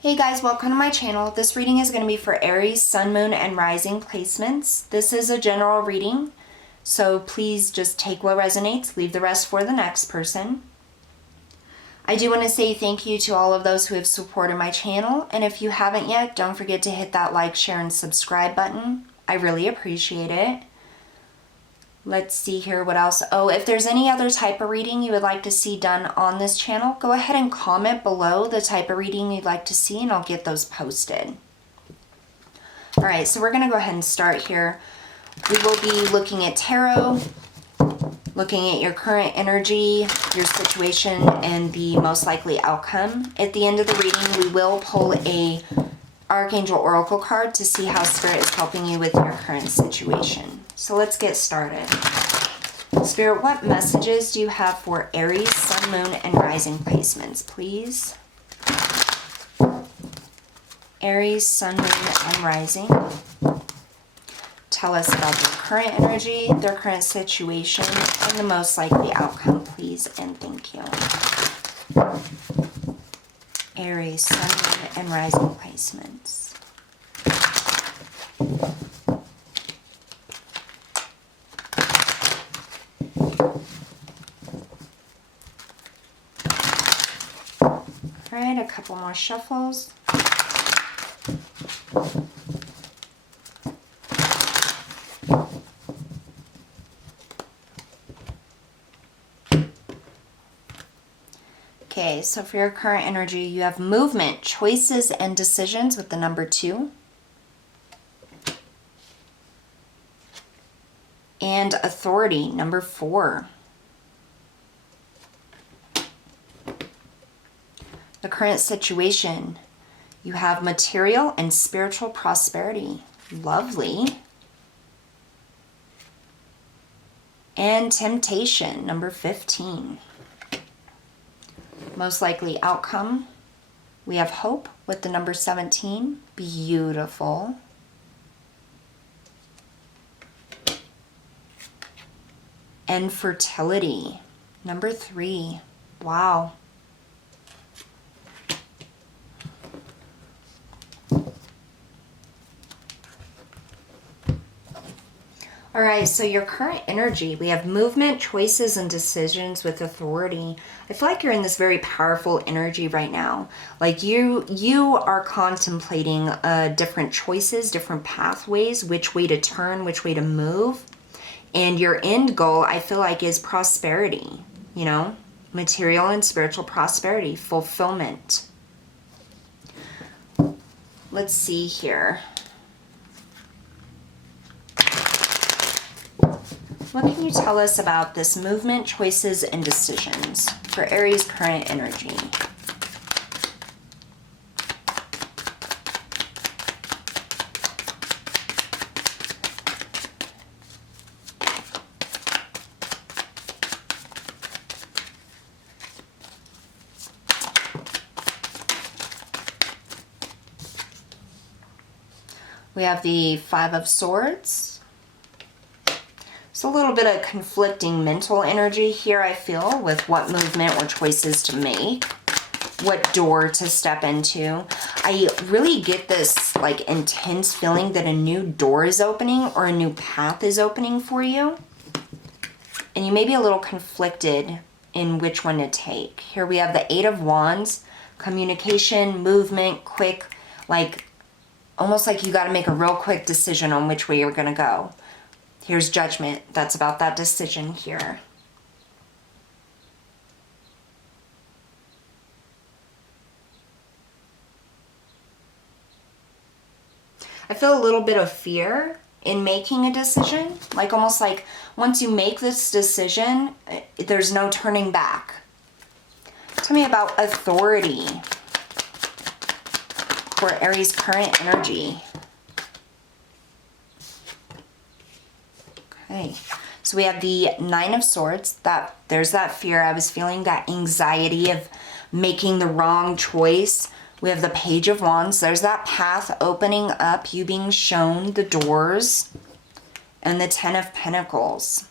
Hey guys, welcome to my channel. This reading is going to be for Aries, Sun, Moon, and Rising placements. This is a general reading, so please just take what resonates, leave the rest for the next person. I do want to say thank you to all of those who have supported my channel, and if you haven't yet, don't forget to hit that like, share, and subscribe button. I really appreciate it. Let's see here what else. Oh, if there's any other type of reading you would like to see done on this channel, go ahead and comment below the type of reading you'd like to see and I'll get those posted. All right, so we're going to go ahead and start here. We will be looking at tarot, looking at your current energy, your situation, and the most likely outcome. At the end of the reading, we will pull a Archangel Oracle card to see how Spirit is helping you with your current situation. So let's get started. Spirit, what messages do you have for Aries, Sun, Moon, and Rising placements, please? Aries, Sun, Moon, and Rising. Tell us about their current energy, their current situation, and the most likely outcome, please, and thank you. Aries, Sun, Moon, and Rising placements. All right, a couple more shuffles. Okay, so for your current energy, you have movement, choices, and decisions with the number 2. And authority, number 4. The current situation, you have material and spiritual prosperity. Lovely. And temptation, number 15. Most likely outcome, we have hope with the number 17. Beautiful. And fertility, number 3. Wow. All right, so your current energy, we have movement, choices, and decisions with authority. I feel like you're in this very powerful energy right now. Like you are contemplating different choices, different pathways, which way to turn, which way to move. And your end goal, I feel like, is prosperity, you know, material and spiritual prosperity, fulfillment. Let's see here. What can you tell us about this movement, choices, and decisions for Aries' current energy? We have the 5 of Swords. So a little bit of conflicting mental energy here, I feel, with what movement or choices to make, what door to step into. I really get this like intense feeling that a new door is opening or a new path is opening for you. And you may be a little conflicted in which one to take. Here we have the 8 of Wands, communication, movement, quick, like almost like you got to make a real quick decision on which way you're going to go. Here's Judgment. That's about that decision here. I feel a little bit of fear in making a decision. Like almost like once you make this decision, there's no turning back. Tell me about authority for Aries' current energy. Okay, so we have the 9 of Swords. There's that fear. I was feeling that anxiety of making the wrong choice. We have the Page of Wands. There's that path opening up, you being shown the doors. And the 10 of Pentacles.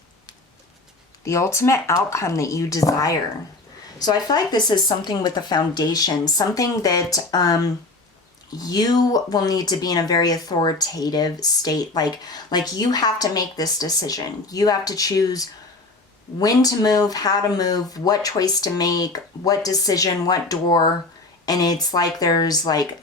The ultimate outcome that you desire. So I feel like this is something with a foundation, something that you will need to be in a very authoritative state. Like you have to make this decision. You have to choose when to move, how to move, what choice to make, what decision, what door. And it's like there's like,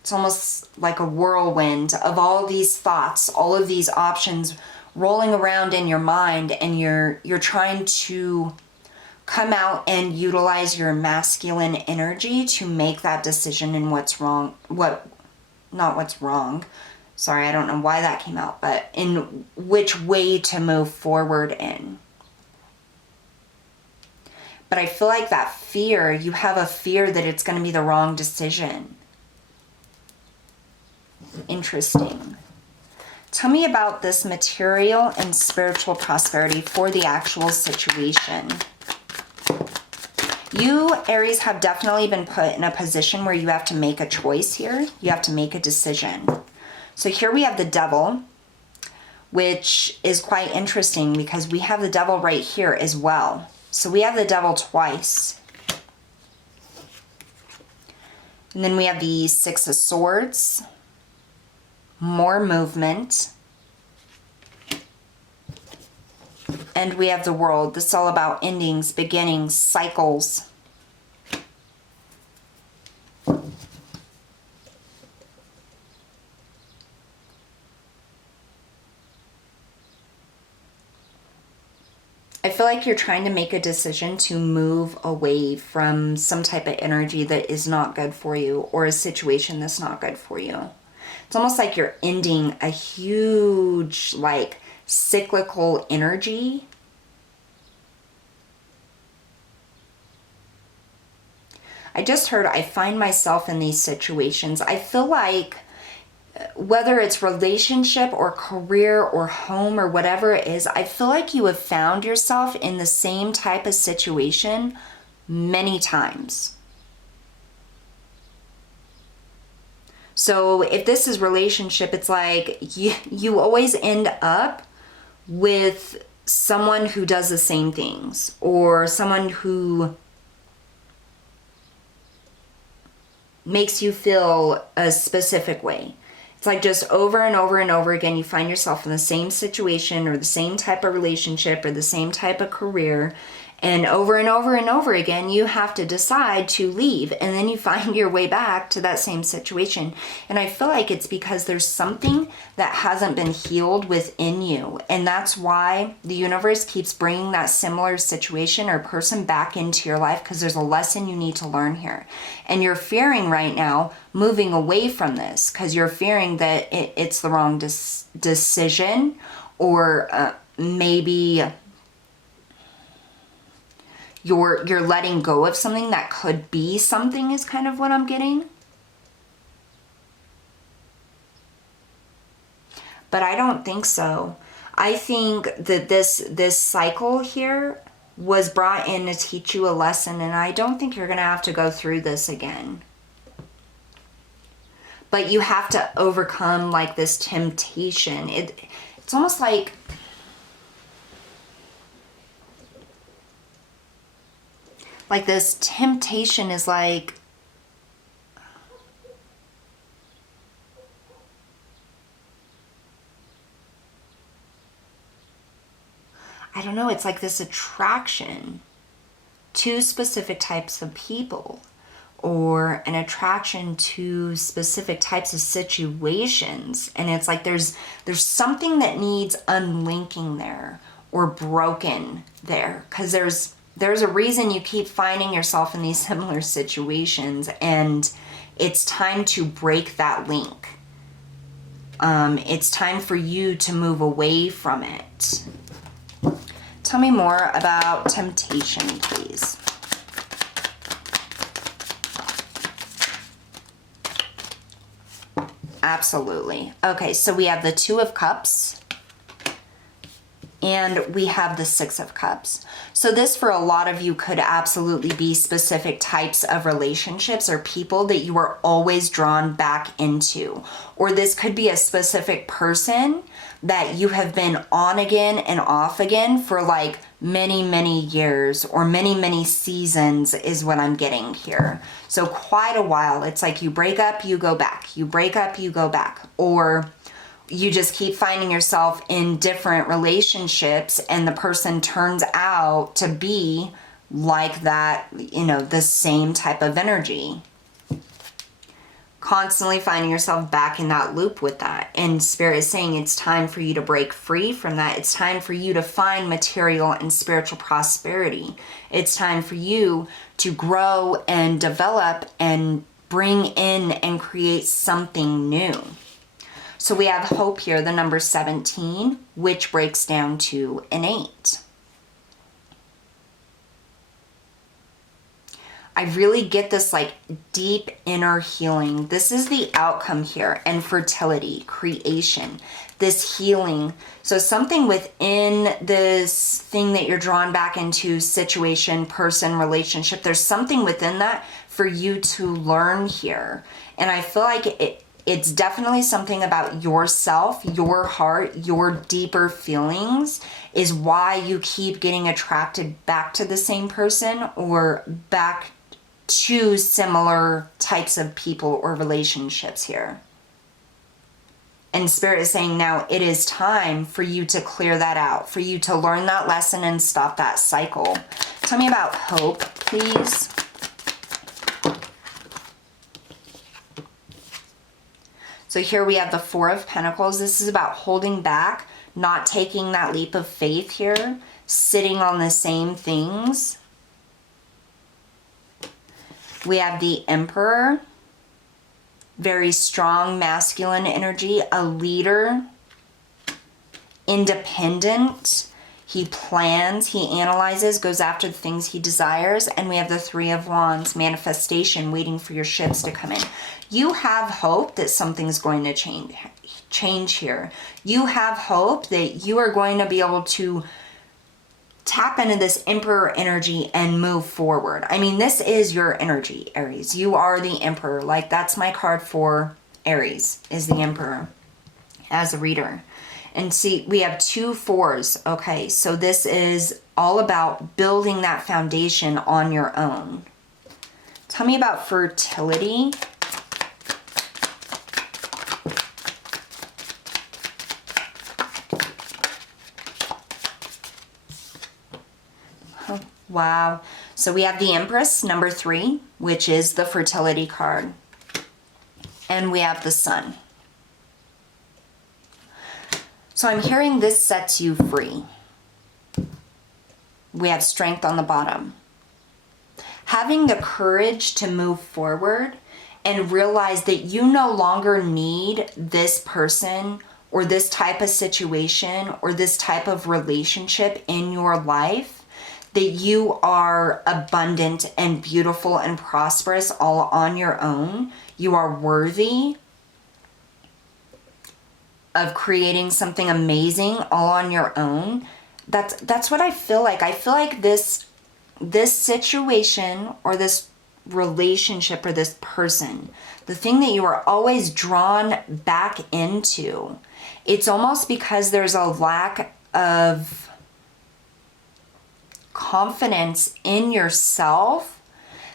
it's almost like a whirlwind of all these thoughts, all of these options rolling around in your mind, and you're trying to come out and utilize your masculine energy to make that decision in what's wrong, not what's wrong. Sorry, I don't know why that came out, but in which way to move forward in. But I feel like that fear, you have a fear that it's going to be the wrong decision. Interesting. Tell me about this material and spiritual prosperity for the actual situation. You, Aries, have definitely been put in a position where you have to make a choice here. You have to make a decision. So here we have the Devil, which is quite interesting because we have the Devil right here as well. So we have the Devil twice. And then we have the Six of Swords. More movement. And we have the World. This is all about endings, beginnings, cycles. I feel like you're trying to make a decision to move away from some type of energy that is not good for you, or a situation that's not good for you. It's almost like you're ending a huge, like, cyclical energy. I just heard, I find myself in these situations. I feel like whether it's relationship or career or home or whatever it is, I feel like you have found yourself in the same type of situation many times. So if this is relationship, it's like you always end up with someone who does the same things, or someone who makes you feel a specific way. It's like just over and over and over again, you find yourself in the same situation or the same type of relationship or the same type of career. And over and over and over again, you have to decide to leave. And then you find your way back to that same situation. And I feel like it's because there's something that hasn't been healed within you. And that's why the universe keeps bringing that similar situation or person back into your life, because there's a lesson you need to learn here. And you're fearing right now moving away from this because you're fearing that it's the wrong decision, or maybe you're letting go of something that could be something, is kind of what I'm getting. But I don't think so. I think that this cycle here was brought in to teach you a lesson, and I don't think you're going to have to go through this again. But you have to overcome like this temptation. It's almost like this temptation is like, I don't know, it's like this attraction to specific types of people, or an attraction to specific types of situations. And it's like there's something that needs unlinking there, or broken there, because there's a reason you keep finding yourself in these similar situations, and it's time to break that link. It's time for you to move away from it. Tell me more about temptation, please. Absolutely. Okay, so we have the Two of Cups, and we have the Six of Cups. So this, for a lot of you, could absolutely be specific types of relationships or people that you are always drawn back into. Or this could be a specific person that you have been on again and off again for like many, many years or many, many seasons is what I'm getting here. So quite a while. It's like you break up, you go back. You break up, you go back. Or you just keep finding yourself in different relationships and the person turns out to be like that, you know, the same type of energy. Constantly finding yourself back in that loop with that. And Spirit is saying it's time for you to break free from that. It's time for you to find material and spiritual prosperity. It's time for you to grow and develop and bring in and create something new. So we have hope here, the number 17, which breaks down to an 8. I really get this like deep inner healing. This is the outcome here, and fertility, creation, this healing. So something within this thing that you're drawn back into, situation, person, relationship, there's something within that for you to learn here. And I feel like it's definitely something about yourself, your heart, your deeper feelings is why you keep getting attracted back to the same person or back to similar types of people or relationships here. And Spirit is saying now it is time for you to clear that out, for you to learn that lesson and stop that cycle. Tell me about hope, please. So here we have the 4 of Pentacles. This is about holding back, not taking that leap of faith here, sitting on the same things. We have the Emperor, very strong masculine energy, a leader, independent. He plans, he analyzes, goes after the things he desires. And we have the 3 of Wands, manifestation, waiting for your ships to come in. You have hope that something's going to change here. You have hope that you are going to be able to tap into this Emperor energy and move forward. I mean, this is your energy, Aries. You are the Emperor. Like, that's my card for Aries, is the Emperor as a reader. And see, we have 2 4s. Okay, so this is all about building that foundation on your own. Tell me about fertility. Wow. So we have the Empress, number 3, which is the fertility card. And we have the Sun. So I'm hearing this sets you free. We have strength on the bottom. Having the courage to move forward and realize that you no longer need this person or this type of situation or this type of relationship in your life. That you are abundant and beautiful and prosperous all on your own. You are worthy of creating something amazing all on your own. That's what I feel like. I feel like this situation or this relationship or this person, the thing that you are always drawn back into, it's almost because there's a lack of confidence in yourself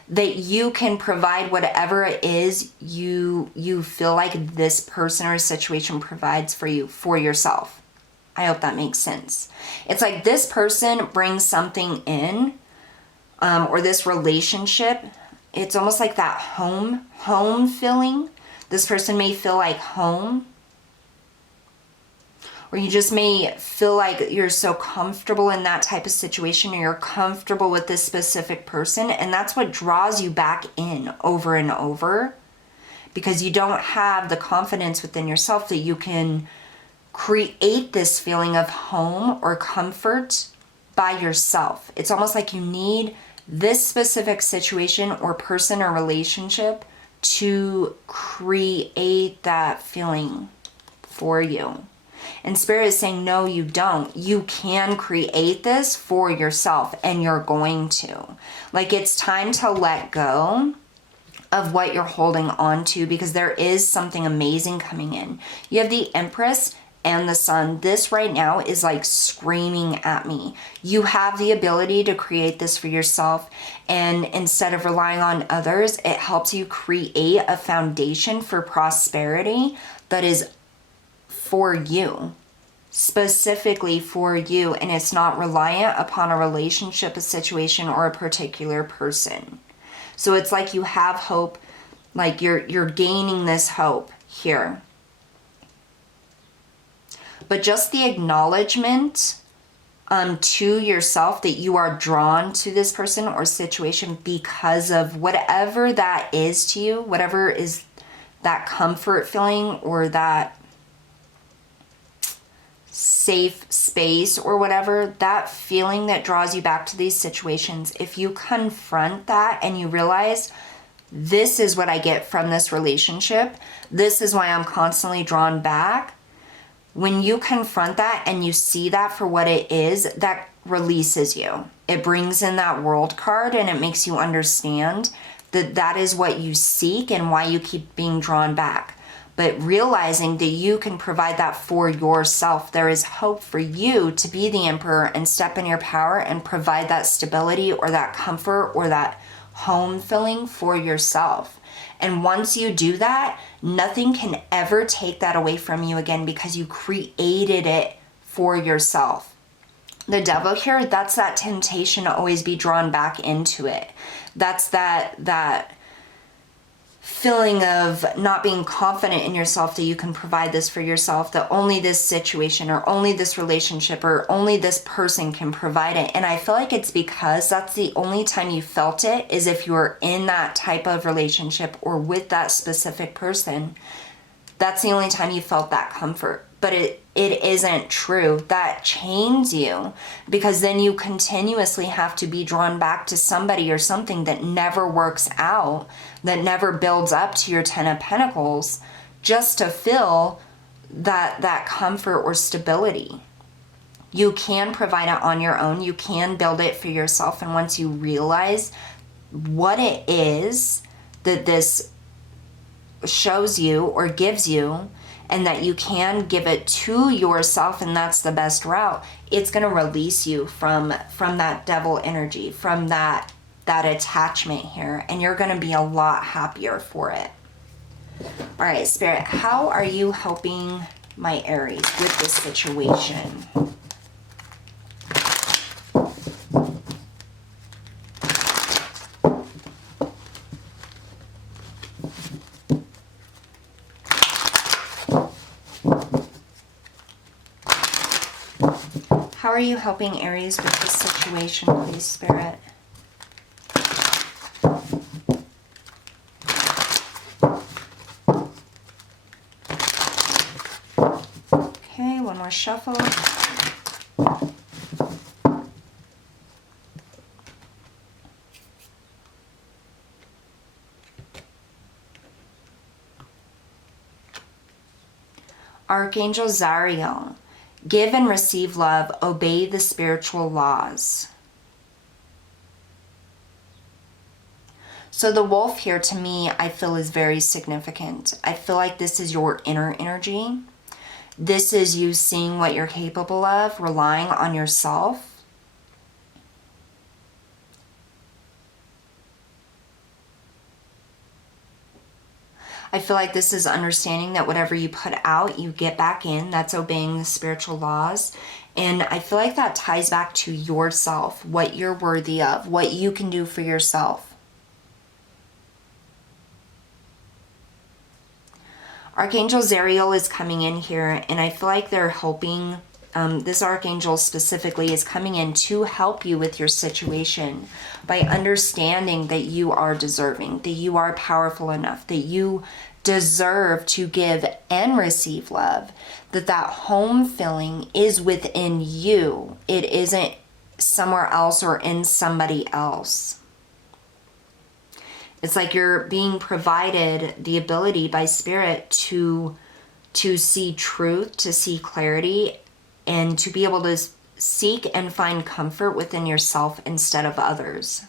that you can provide whatever it is you feel like this person or situation provides for you, for yourself. I hope that makes sense. It's like this person brings something in, or this relationship. It's almost like that home feeling. This person may feel like home. Or you just may feel like you're so comfortable in that type of situation, or you're comfortable with this specific person, and that's what draws you back in over and over, because you don't have the confidence within yourself that you can create this feeling of home or comfort by yourself. It's almost like you need this specific situation or person or relationship to create that feeling for you. And Spirit is saying, no, you don't. You can create this for yourself, and you're going to. Like, it's time to let go of what you're holding on to, because there is something amazing coming in. You have the Empress, and the sun, this right now is like screaming at me. You have the ability to create this for yourself, and instead of relying on others, it helps you create a foundation for prosperity that is for you, specifically for you, and it's not reliant upon a relationship, a situation, or a particular person. So it's like you have hope, like you're gaining this hope here. But just the acknowledgement to yourself that you are drawn to this person or situation because of whatever that is to you, whatever is that comfort feeling or that safe space or whatever, that feeling that draws you back to these situations. If you confront that and you realize, this is what I get from this relationship, this is why I'm constantly drawn back. When you confront that and you see that for what it is, that releases you. It brings in that World card and it makes you understand that that is what you seek and why you keep being drawn back. But realizing that you can provide that for yourself, there is hope for you to be the emperor and step in your power and provide that stability or that comfort or that home feeling for yourself. And once you do that, nothing can ever take that away from you again because you created it for yourself. The devil here, that's that temptation to always be drawn back into it. That's that feeling of not being confident in yourself that you can provide this for yourself, that only this situation or only this relationship or only this person can provide it. And I feel like it's because that's the only time you felt it, is if you're in that type of relationship or with that specific person. That's the only time you felt that comfort. But it isn't true. That chains you, because then you continuously have to be drawn back to somebody or something that never works out, that never builds up to your 10 of Pentacles, just to feel that comfort or stability. You can provide it on your own. You can build it for yourself. And once you realize what it is that this shows you or gives you, and that you can give it to yourself, and that's the best route, it's going to release you from that devil energy, from that attachment here, and you're going to be a lot happier for it. All right, Spirit, how are you helping my Aries with this situation? How are you helping Aries with this situation, please, Spirit? Okay, one more shuffle. Archangel Zariel. Give and receive love, obey the spiritual laws. So the wolf here, to me, I feel is very significant. I feel like this is your inner energy. This is you seeing what you're capable of, relying on yourself. I feel like this is understanding that whatever you put out, you get back in. That's obeying the spiritual laws. And I feel like that ties back to yourself, what you're worthy of, what you can do for yourself. Archangel Zariel is coming in here, and I feel like they're helping. This archangel specifically is coming in to help you with your situation by understanding that you are deserving, that you are powerful enough, that you deserve to give and receive love, that home feeling is within you. It isn't somewhere else or in somebody else. It's like you're being provided the ability by Spirit to see truth, to see clarity, and to be able to seek and find comfort within yourself instead of others.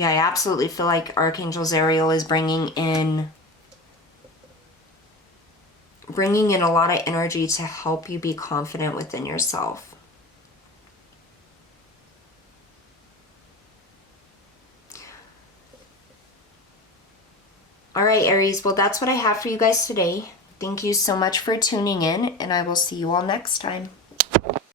Yeah, I absolutely feel like Archangel Zariel is bringing in a lot of energy to help you be confident within yourself. All right, Aries, well, that's what I have for you guys today. Thank you so much for tuning in, and I will see you all next time.